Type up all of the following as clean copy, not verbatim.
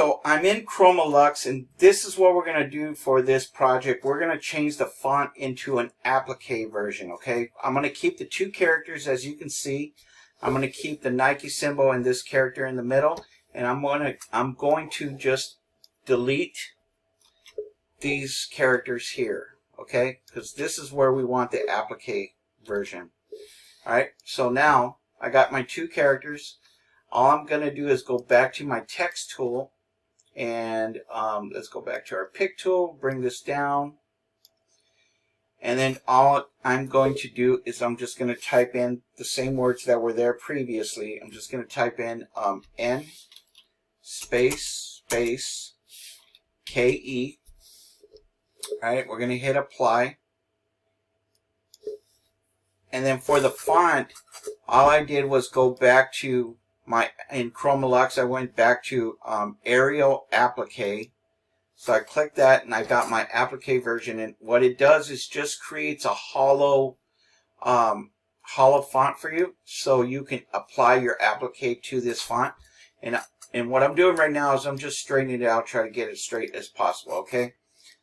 so I'm in Chroma Luxe, and this is what we're going to do for this project. We're going to change the font into an applique version, okay? I'm going to keep the two characters, as you can see. I'm going to keep the Nike symbol and this character in the middle, and I'm going to just delete these characters here, okay? Because this is where we want the applique version. All right, so now I got my two characters. All I'm going to do is go back to my text tool, and let's go back to our pick tool, bring this down, and then all I'm going to do is I'm just going to type in the same words that were there previously. I'm just going to type in N space KE. All right, we're going to hit apply. And then for the font, all I did was go back to in Chroma Luxe, I went back to Arial Applique. So I clicked that and I got my applique version. And what it does is just creates a hollow font for you, so you can apply your applique to this font. And what I'm doing right now is I'm just straightening it out, try to get it straight as possible, okay?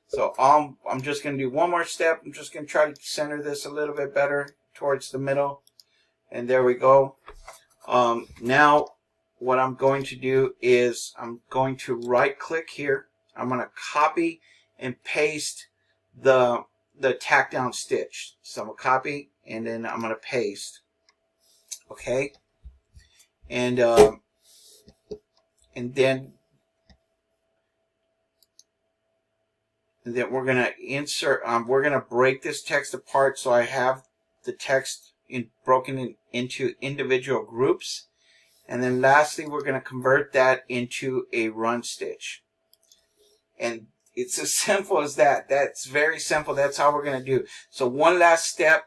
So I'm just going to do one more step. I'm just going to try to center this a little bit better towards the middle. And there we go. Now what I'm going to do is I'm going to right click here. I'm going to copy and paste the tack down stitch. So I'm going to copy and then I'm going to paste. Okay. And then we're going to insert, we're going to break this text apart so I have the text broken into individual groups. And then lastly, we're going to convert that into a run stitch. And it's as simple as that. That's very simple. That's how we're going to do. So one last step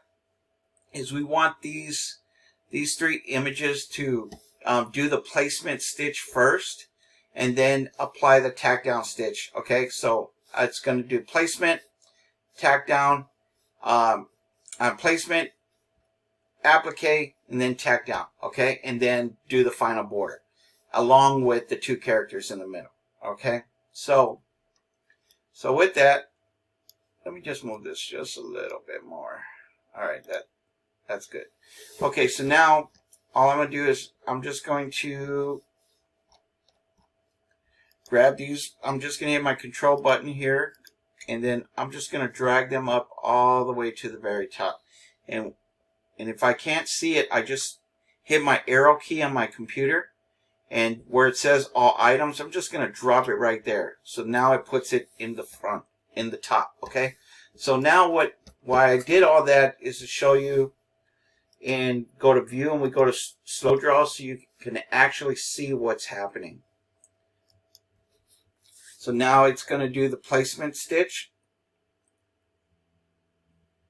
is we want these three images to do the placement stitch first and then apply the tack down stitch. Okay, so it's going to do placement, tack down, placement, applique, and then tack down, okay, and then do the final border along with the two characters in the middle. Okay, so with that, let me just move this just a little bit more. All right, that's good. Okay, so now all I'm going to do is I'm just going to grab these. I'm just going to hit my control button here, and then I'm just going to drag them up all the way to the very top. And if I can't see it, I just hit my arrow key on my computer, and where it says all items, I'm just going to drop it right there. So now it puts it in the front, in the top, okay? So now why I did all that is to show you, and go to view and we go to slow draw so you can actually see what's happening. So now it's going to do the placement stitch.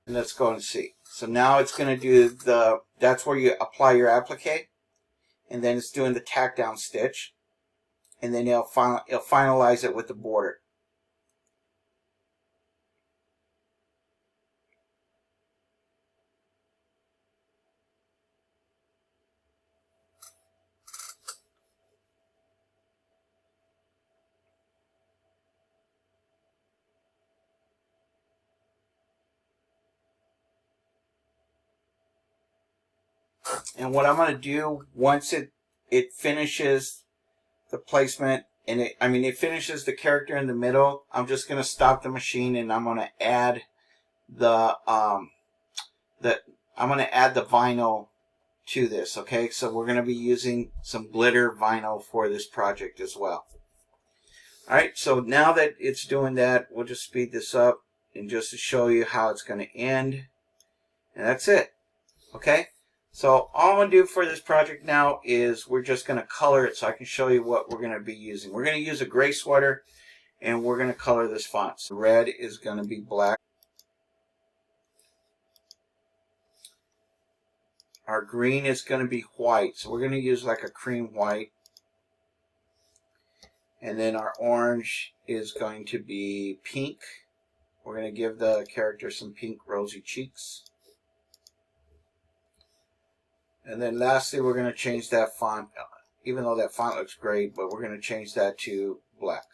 And let's go and see. So now it's going to do that's where you apply your applique, and then it's doing the tack down it'll finalize it with the border. And what I'm going to do once it finishes the placement, and it finishes the character in the middle, I'm just going to stop the machine and I'm going to add the vinyl to this. Okay, so we're going to be using some glitter vinyl for this project as well. All right, so now that it's doing that, we'll just speed this up and just to show you how it's going to end, and that's it. Okay. So all I'm going to do for this project now is we're just going to color it so I can show you what we're going to be using. We're going to use a gray sweater, and we're going to color this font. So red is going to be black. Our green is going to be white. So we're going to use like a cream white. And then our orange is going to be pink. We're going to give the character some pink rosy cheeks. And then lastly, we're going to change that font, even though that font looks great, but we're going to change that to black.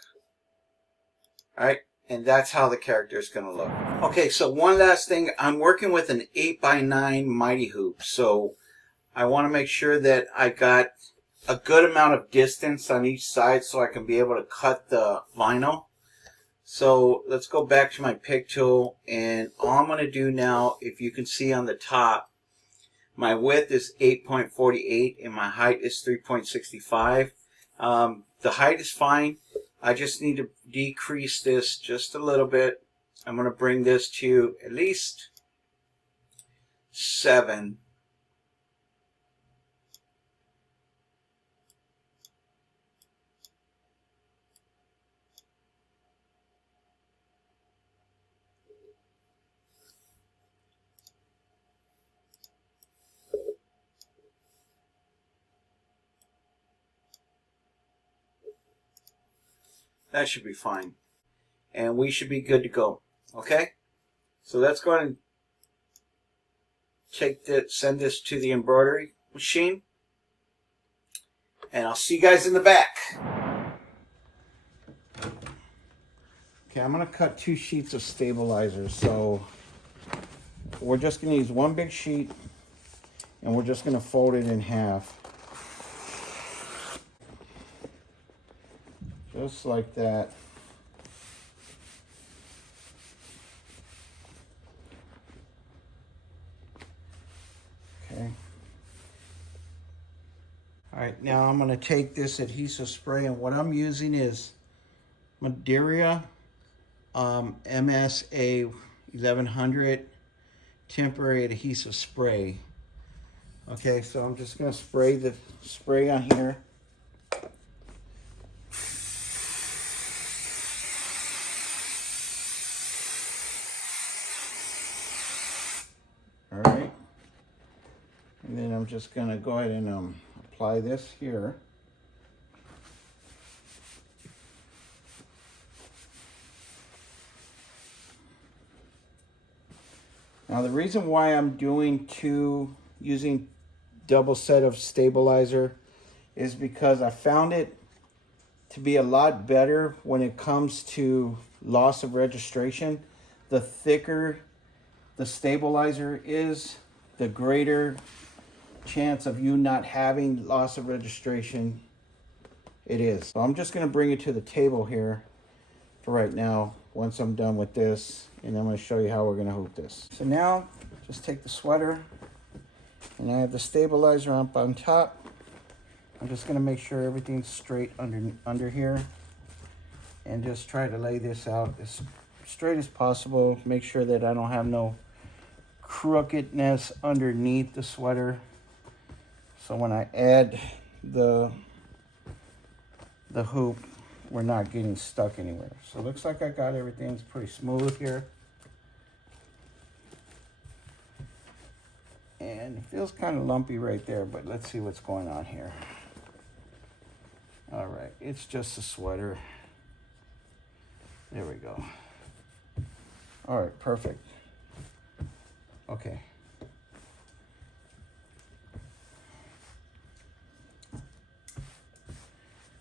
Alright, and that's how the character is going to look. Okay, so one last thing. I'm working with an 8x9 Mighty Hoop, so I want to make sure that I got a good amount of distance on each side so I can be able to cut the vinyl. So let's go back to my pick tool, and all I'm going to do now, if you can see on the top, my width is 8.48 and my height is 3.65. The height is fine. I just need to decrease this just a little bit. I'm going to bring this to at least 7. That should be fine. And we should be good to go. Okay? So let's go ahead and send this to the embroidery machine. And I'll see you guys in the back. Okay, I'm going to cut 2 sheets of stabilizer. So we're just going to use one big sheet, and we're just going to fold it in half. Just like that. Okay. Alright, now I'm going to take this adhesive spray, and what I'm using is Madeira MSA 1100 temporary adhesive spray. Okay, so I'm just going to spray the spray on here. Alright, and then I'm just going to go ahead and apply this here. Now the reason why I'm using double set of stabilizer is because I found it to be a lot better when it comes to loss of registration. The thicker the stabilizer is, the greater chance of you not having loss of registration it is. So I'm just going to bring it to the table here for right now once I'm done with this, and I'm going to show you how we're going to hoop this. So now just take the sweater, and I have the stabilizer up on top. I'm just going to make sure everything's straight under here, and just try to lay this out as straight as possible. Make sure that I don't have no crookedness underneath the sweater, so when I add the hoop, we're not getting stuck anywhere. So it looks like I got everything. It's pretty smooth here, and it feels kind of lumpy right there, but let's see what's going on here. All right, it's just a sweater. There we go. All right, perfect. Okay.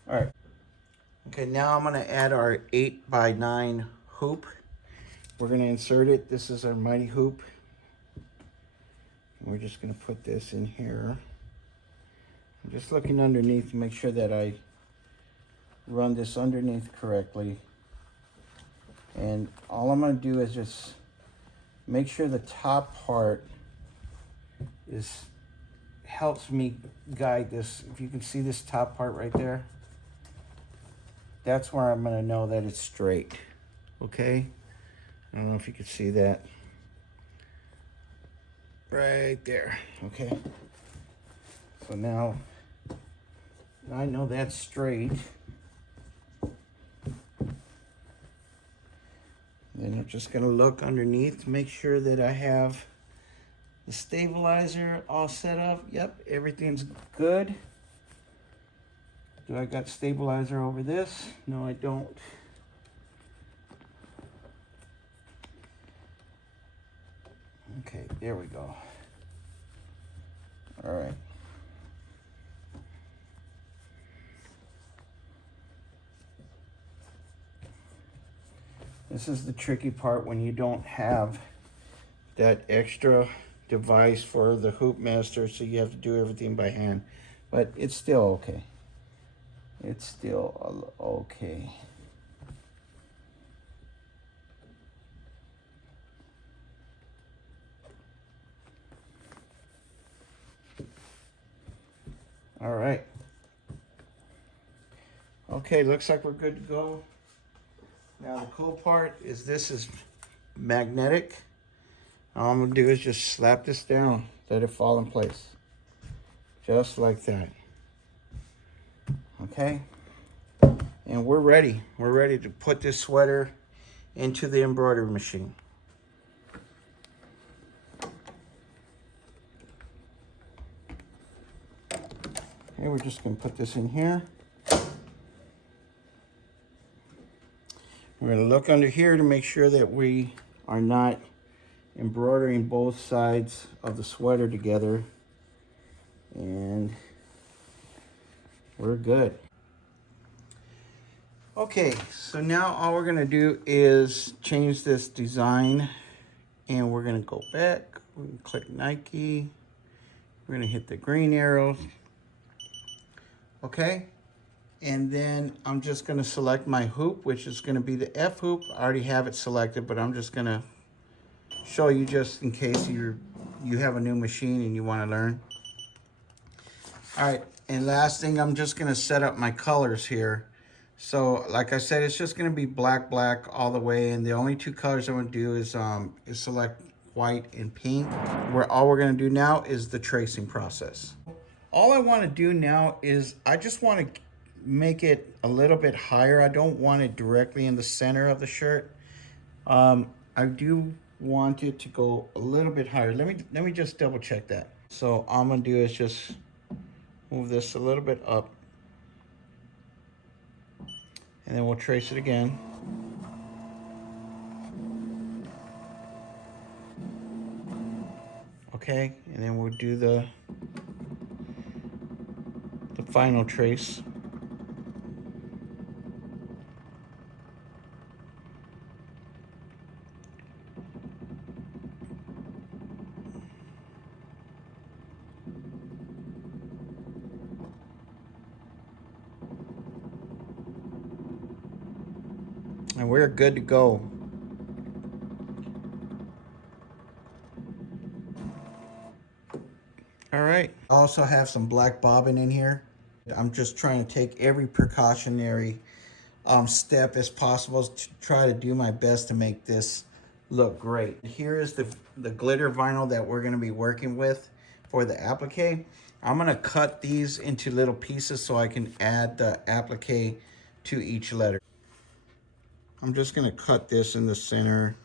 All right. Okay, now I'm going to add our 8x9 hoop. We're going to insert it. This is our Mighty Hoop. And we're just going to put this in here. I'm just looking underneath to make sure that I run this underneath correctly. And all I'm going to do is just make sure the top part helps me guide this. If you can see this top part right there, that's where I'm going to know that it's straight. Okay? I don't know if you can see that. Right there. Okay? So now I know that's straight. Then I'm just going to look underneath to make sure that I have the stabilizer all set up. Yep, everything's good. Do I got stabilizer over this? No, I don't. Okay, there we go. All right. This is the tricky part when you don't have that extra device for the hoop master, so you have to do everything by hand. But it's still okay. It's still okay. All right. Okay, looks like we're good to go. Now the cool part is this is magnetic. All I'm gonna do is just slap this down, let it fall in place. Just like that. Okay? And we're ready. We're ready to put this sweater into the embroidery machine. Okay, we're just gonna put this in here. We're gonna look under here to make sure that we are not embroidering both sides of the sweater together. And we're good. Okay, so now all we're gonna do is change this design, and we're gonna go back. We're gonna click Nike. We're gonna hit the green arrows. Okay, and then I'm just gonna select my hoop, which is gonna be the F hoop. I already have it selected, but I'm just gonna show you just in case you have a new machine and you wanna learn. All right, and last thing, I'm just gonna set up my colors here. So like I said, it's just gonna be black, black all the way, and the only two colors I'm gonna do is select white and pink. All we're gonna do now is the tracing process. All I wanna do now is I just wanna make it a little bit higher. I don't want it directly in the center of the shirt. I do want it to go a little bit higher. Let me just double check that. So all I'm gonna do is just move this a little bit up, and then we'll trace it again. Okay, and then we'll do the final trace. And we're good to go. All right. I also have some black bobbin in here. I'm just trying to take every precautionary step as possible to try to do my best to make this look great. Here is the glitter vinyl that we're gonna be working with for the applique. I'm gonna cut these into little pieces so I can add the applique to each letter. I'm just gonna cut this in the center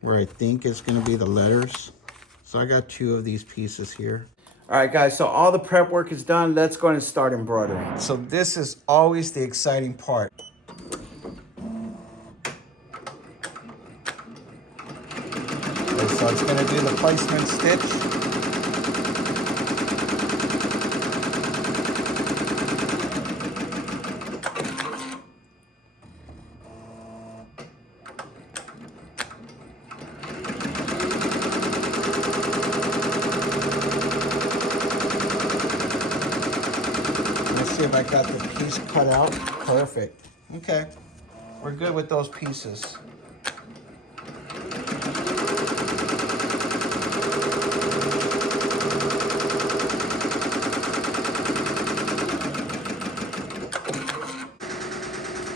where I think it's gonna be the letters. So I got 2 of these pieces here. All right, guys, so all the prep work is done. Let's go and start embroidering. So this is always the exciting part. Okay, so it's gonna do the placement stitch. If I got the piece cut out, perfect. Okay, we're good with those pieces.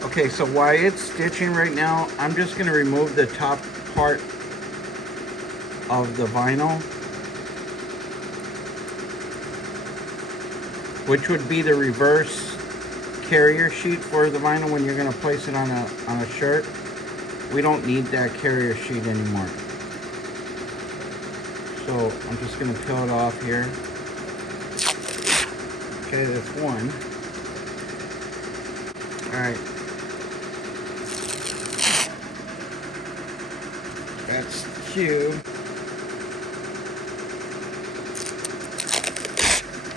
Okay, so while it's stitching right now, I'm just gonna remove the top part of the vinyl, which would be the reverse carrier sheet for the vinyl when you're gonna place it on a shirt. We don't need that carrier sheet anymore. So I'm just gonna peel it off here. Okay, that's one. All right. That's 2.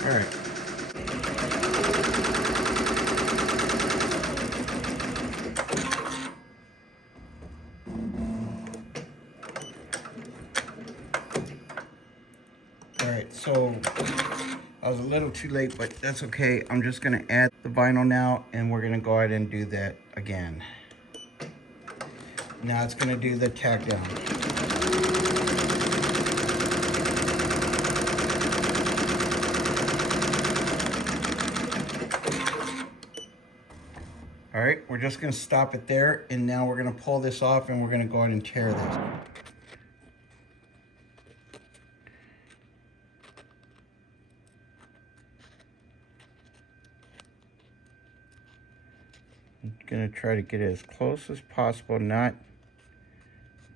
All right. So I was a little too late, but that's okay. I'm just gonna add the vinyl now, and we're gonna go ahead and do that again. Now it's gonna do the tack down. All right, we're just gonna stop it there, and now we're gonna pull this off, and we're gonna go ahead and tear this. I'm gonna try to get it as close as possible, not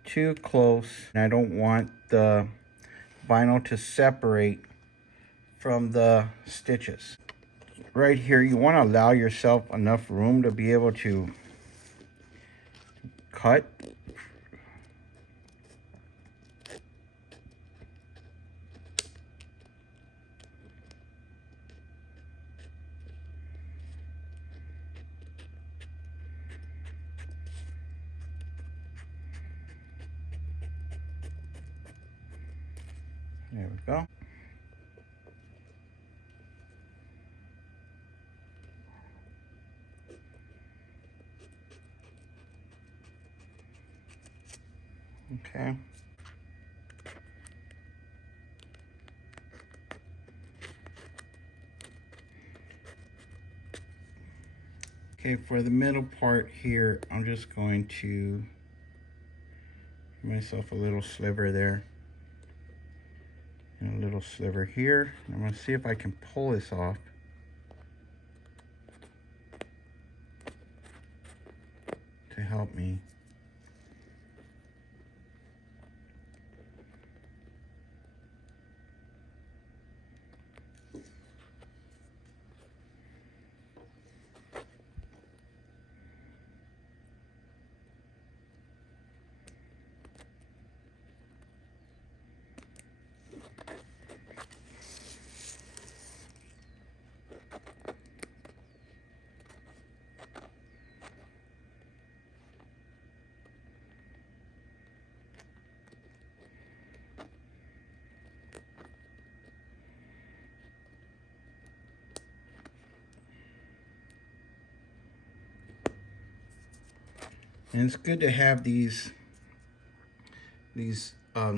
too close. And I don't want the vinyl to separate from the stitches. Right here, you want to allow yourself enough room to be able to cut. There we go. Okay. Okay, for the middle part here, I'm just going to give myself a little sliver there. And a little sliver here. I'm going to see if I can pull this off. To help me. And it's good to have these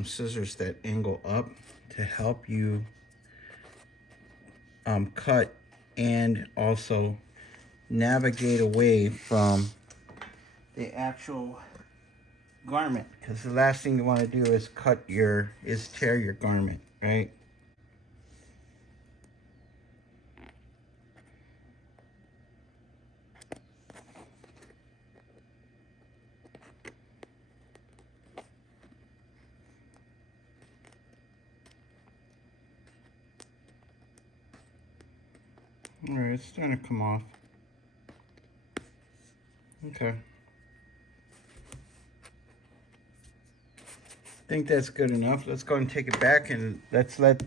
scissors that angle up to help you cut and also navigate away from the actual garment, because the last thing you want to do is tear your garment, right? All right, it's starting to come off. Okay. I think that's good enough. Let's go and take it back, and let's let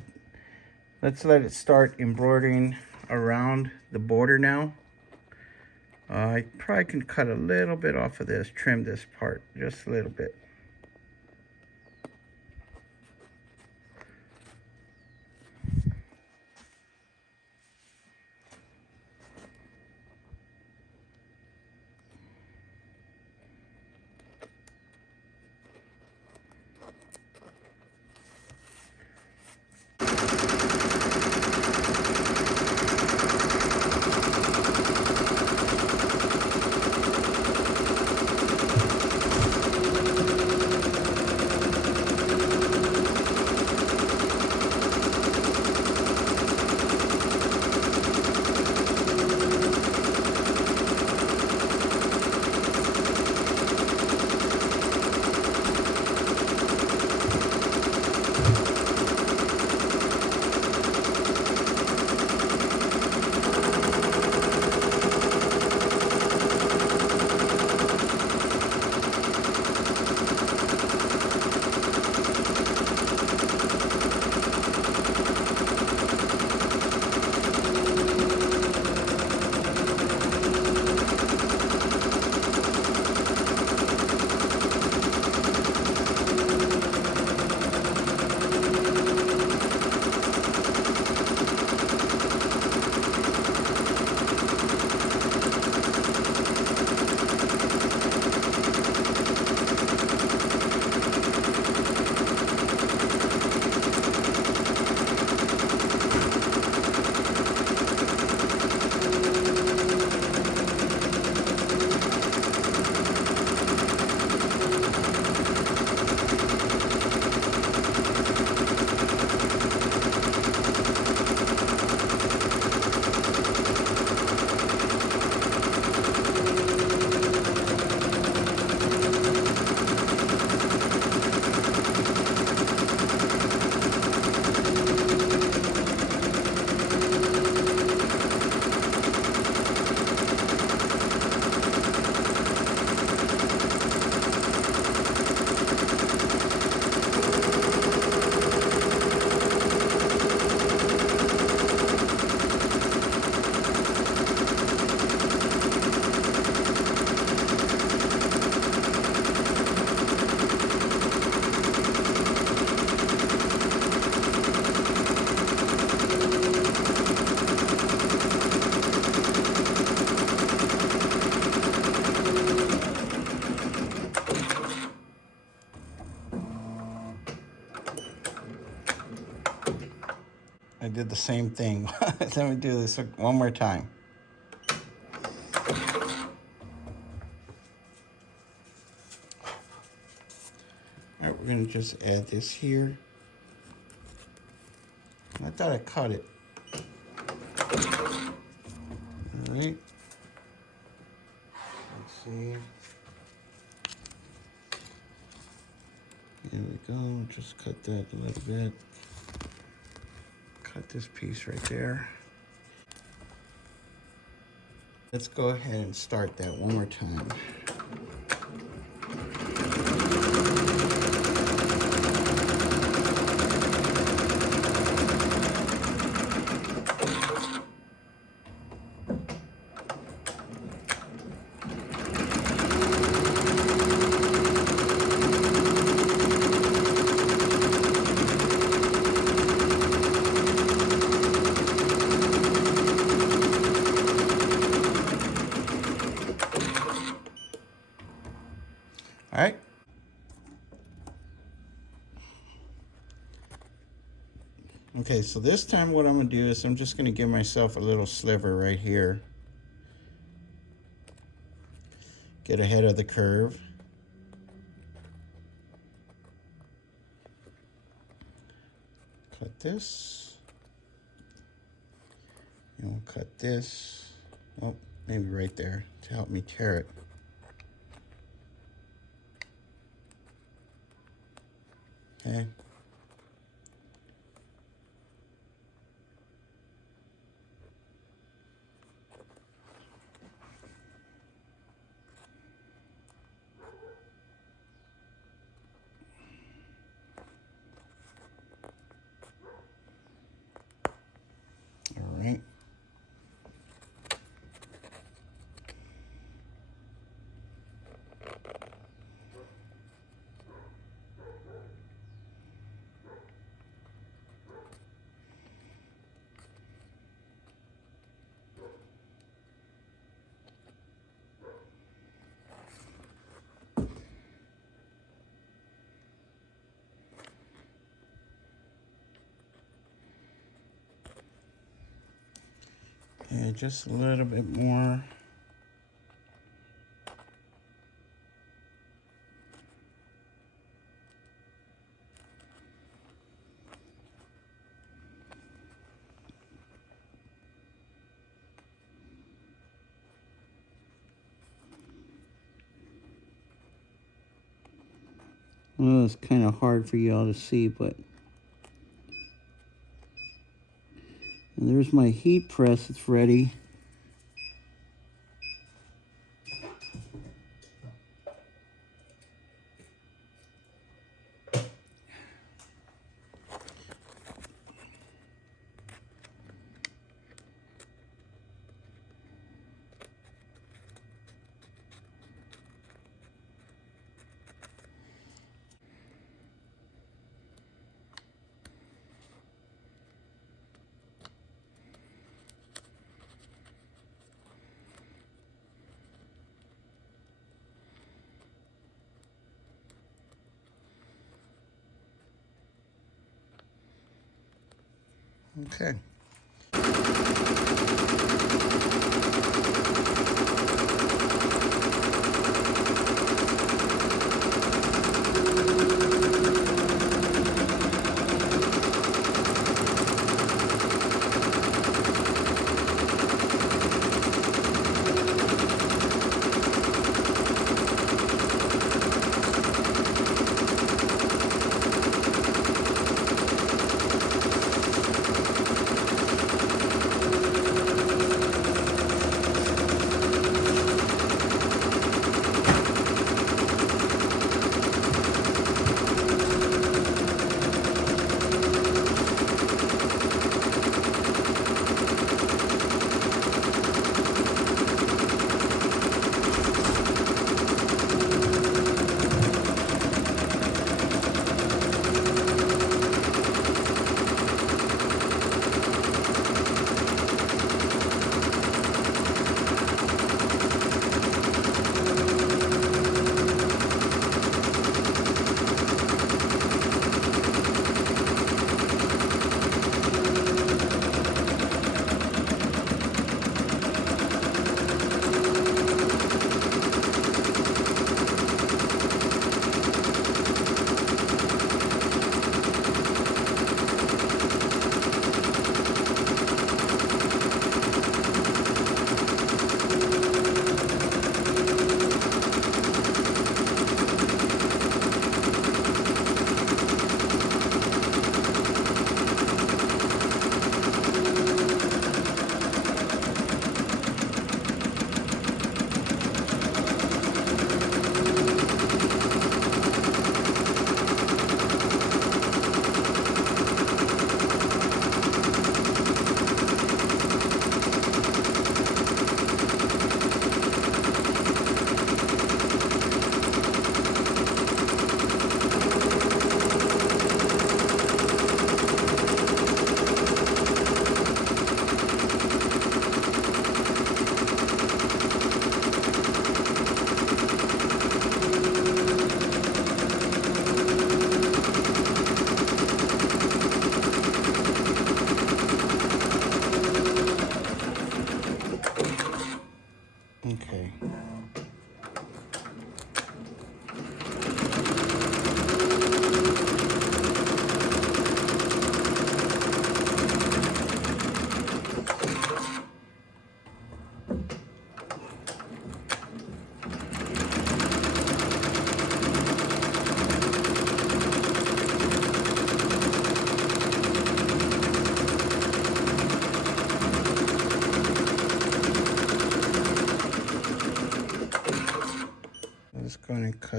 it start embroidering around the border now. I probably can cut a little bit off of this, trim this part just a little bit. did the same thing. Let me do this one more time. All right, we're gonna just add this here. I thought I caught it. All right. Let's see. Here we go. Just cut that a little bit. Cut this piece right there. Let's go ahead and start that one more time. All right. Okay, so this time what I'm gonna do is I'm just gonna give myself a little sliver right here. Get ahead of the curve. Cut this. And we'll cut this. Oh, maybe right there to help me tear it. Okay. All right. Yeah, just a little bit more. Well, it's kind of hard for y'all to see, but and there's my heat press, it's ready. Okay.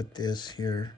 cut this here.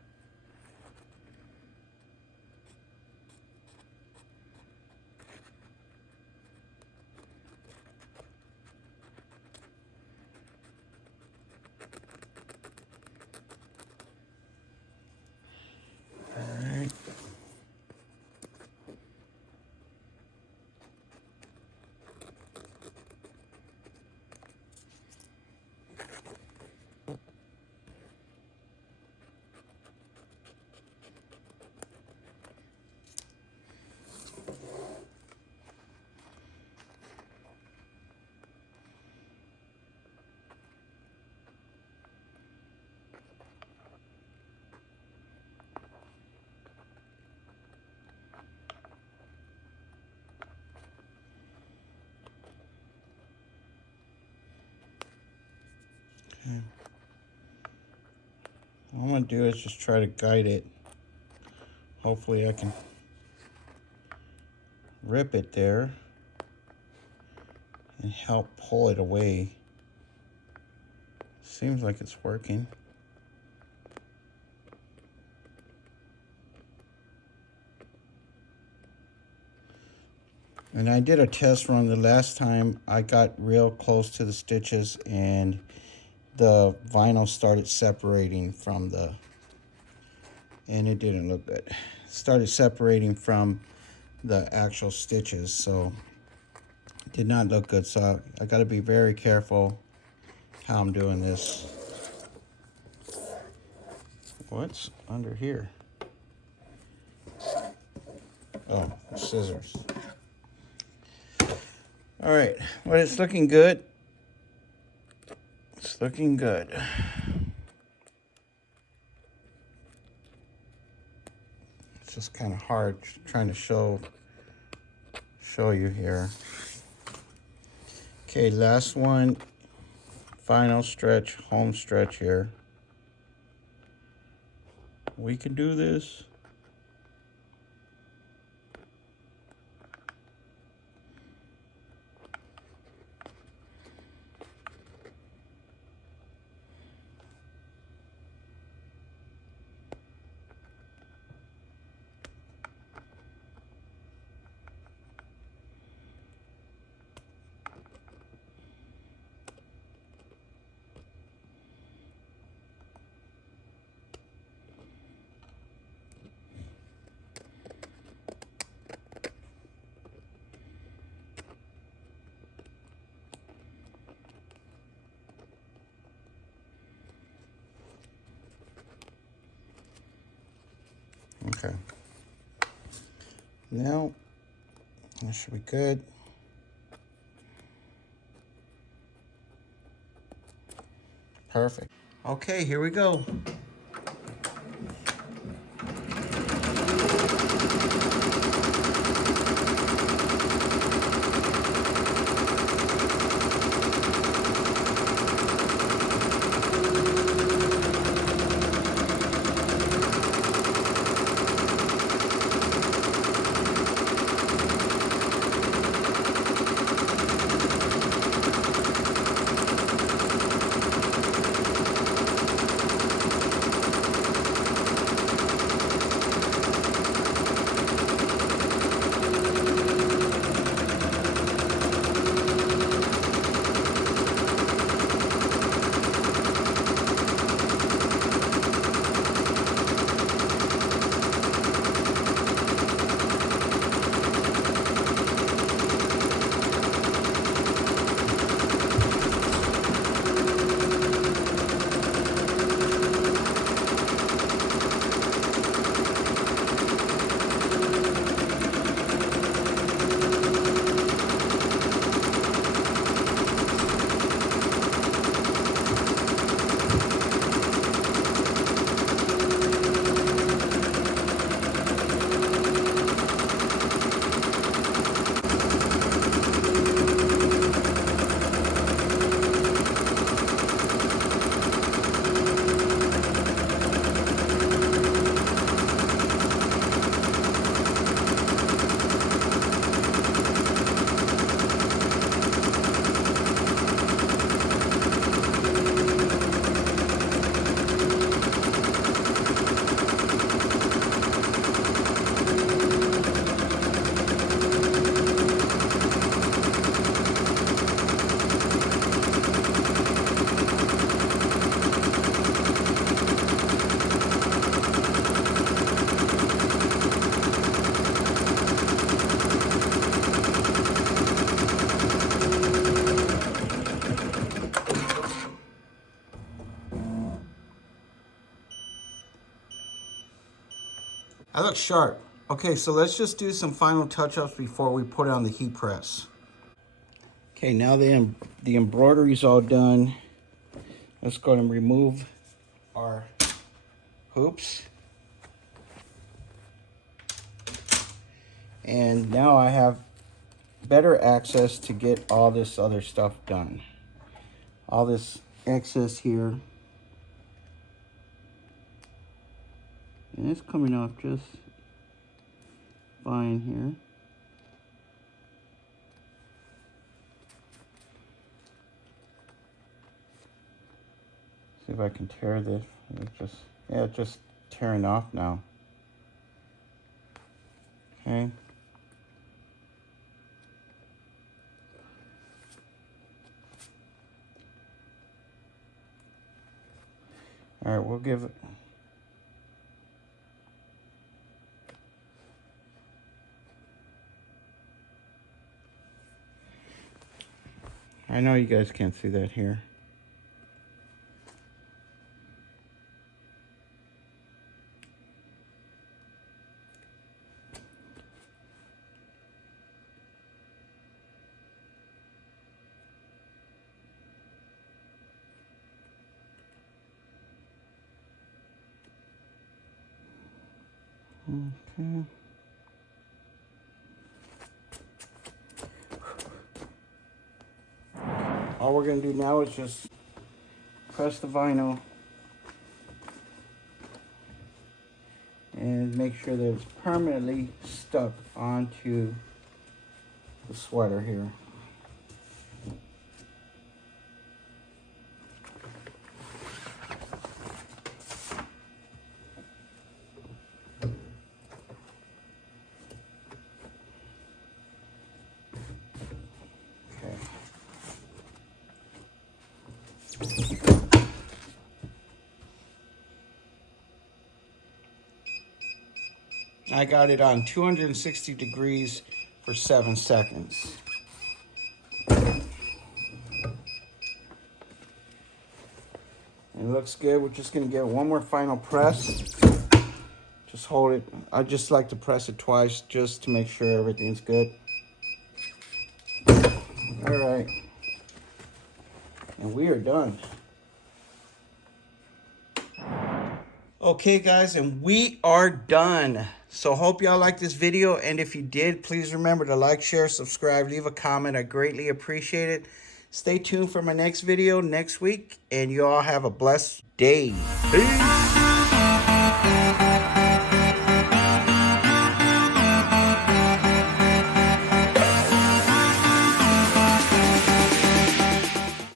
Okay. All I'm going to do is just try to guide it. Hopefully I can rip it there and help pull it away. Seems like it's working. And I did a test run the last time. I got real close to the stitches and the vinyl started separating from the, and it didn't look good. It started separating from the actual stitches, so it did not look good. So I got to be very careful how I'm doing this. What's under here? Oh, scissors. All right, well, it's looking good. It's looking good. It's just kind of hard trying to show you here. Okay, last one. Final stretch, home stretch here. We can do this. Okay. Now, that should be good. Perfect. Okay, here we go. I look sharp. Okay, so let's just do some final touch-ups before we put it on the heat press. Okay, now the embroidery's all done. Let's go ahead and remove our hoops. And now I have better access to get all this other stuff done. All this excess here. And it's coming off just fine here. See if I can tear this. It's just tearing off now. Okay. All right, we'll give it. I know you guys can't see that here. Okay. All we're going to do now is just press the vinyl and make sure that it's permanently stuck onto the sweater here. I got it on 260 degrees for 7 seconds. It looks good. We're just going to get one more final press. Just hold it. I just like to press it twice just to make sure everything's good. All right. And we are done. Okay guys, and we are done. So hope y'all liked this video, and if you did, please remember to like, share, subscribe, leave a comment. I greatly appreciate it. Stay tuned for my next video next week, and you all have a blessed day. Peace.